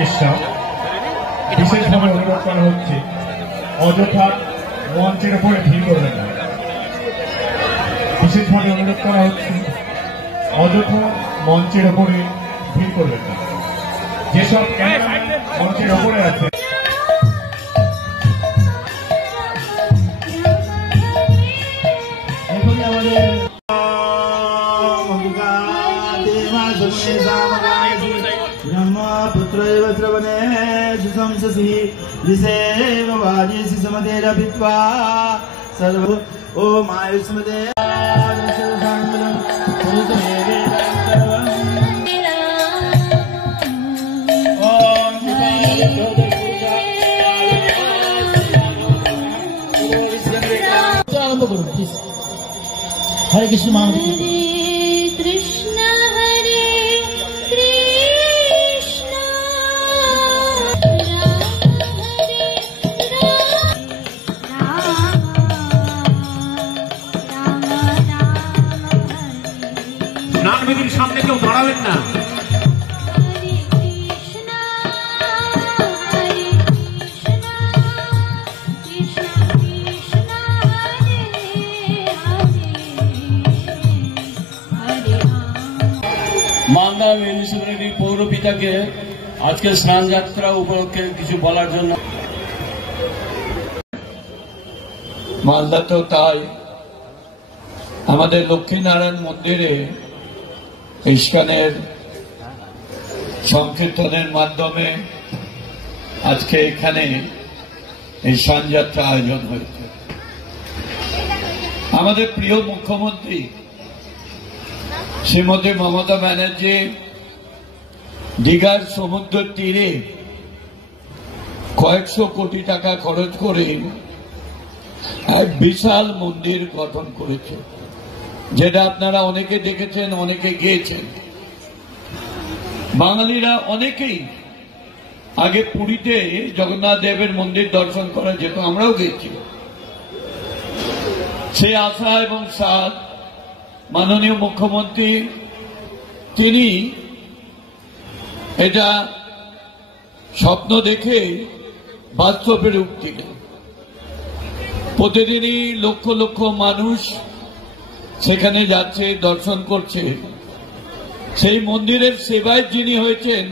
চিকিৎসা বিশেষভাবে অনুরোধ করা হচ্ছে অযথা মঞ্চের উপরে ভিড় করবেন না। বিশেষভাবে অনুরোধ করা হচ্ছে অযথা মঞ্চের উপরে ভিড় করবেন না। যেসব ক্যামেরাম্যান মঞ্চের উপরে আছে ब्रह्मपुत्र श्रवणे सुशंससि ऋषेव वाजीसि समतेरभित्वा सर्व ओम आयुष्मदे हरे कृष्ण महादेव कृष्ण স্নান বেদির সামনে কেউ দাঁড়াবেন না। মালদা মিউনিসিপ্যালিটি পৌরপিতাকে আজকে স্নান যাত্রা উপলক্ষে কিছু বলার জন্য। মালদা তো তাই আমাদের লক্ষ্মীনারায়ণ মন্দিরে ইস্কনের সংকীর্তনের মাধ্যমে আজকে এখানে এই স্নানযাত্রা আয়োজন হয়েছে। আমাদের প্রিয় মুখ্যমন্ত্রী শ্রীমতী মমতা ব্যানার্জি দীঘার সমুদ্র তীরে কয়েকশো কোটি টাকা খরচ করে এক বিশাল মন্দির গঠন করেছে, যেটা আপনারা অনেকে দেখেছেন, অনেকে গিয়েছেন। বাঙালিরা অনেকেই আগে পুরীতে জগন্নাথ দেবের মন্দির দর্শন করা যেত, আমরাও গেছি। সেই আশা এবং সাধ মাননীয় মুখ্যমন্ত্রী তিনি এটা স্বপ্ন দেখে বাস্তবে রূপ দিলেন। প্রতিদিনই লক্ষ লক্ষ মানুষ সেখানে যাচ্ছে, দর্শন করছে। সেই মন্দিরের সেবায় যিনি হয়েছেন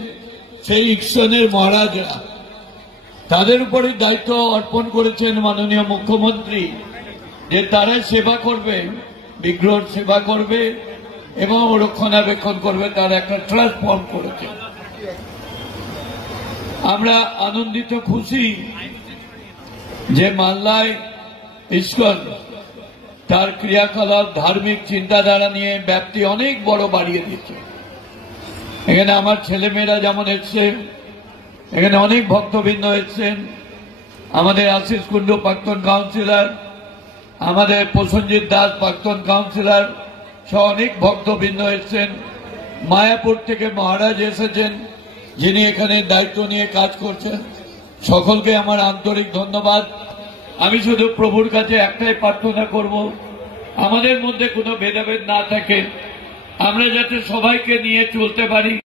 সেই ইস্কনের মহারাজরা, তাদের উপরে দায়িত্ব অর্পণ করেছেন মাননীয় মুখ্যমন্ত্রী যে তারা সেবা করবে, বিগ্রহ সেবা করবে এবং রক্ষণাবেক্ষণ করবে, তার একটা ট্রাস্ট ফর্ম করেছে। আমরা আনন্দিত, খুশি যে মালদায় ইস্কন তার ক্রিয়াকলাপ, ধার্মিক চিন্তাধারা নিয়ে ব্যাপ্তি অনেক বড় বাড়িয়ে দিচ্ছে। এখানে আমার ছেলেমেয়েরা যেমন এসছে, এখানে অনেক ভক্তবৃন্দ এসছেন। আমাদের আশিস কুণ্ডু প্রাক্তন কাউন্সিলর, আমাদের প্রসেনজিৎ দাস প্রাক্তন কাউন্সিলর সহ অনেক ভক্তবৃন্দ এসছেন। মায়াপুর থেকে মহারাজ এসেছেন, যিনি এখানে দায়িত্ব নিয়ে কাজ করছেন। সকলকে আমার আন্তরিক ধন্যবাদ। আমি শুধু প্রভুর কাছে একটাই প্রার্থনা করব, আমাদের মধ্যে কোনো ভেদাভেদ না থাকে, আমরা যাতে সবাইকে নিয়ে চলতে পারি।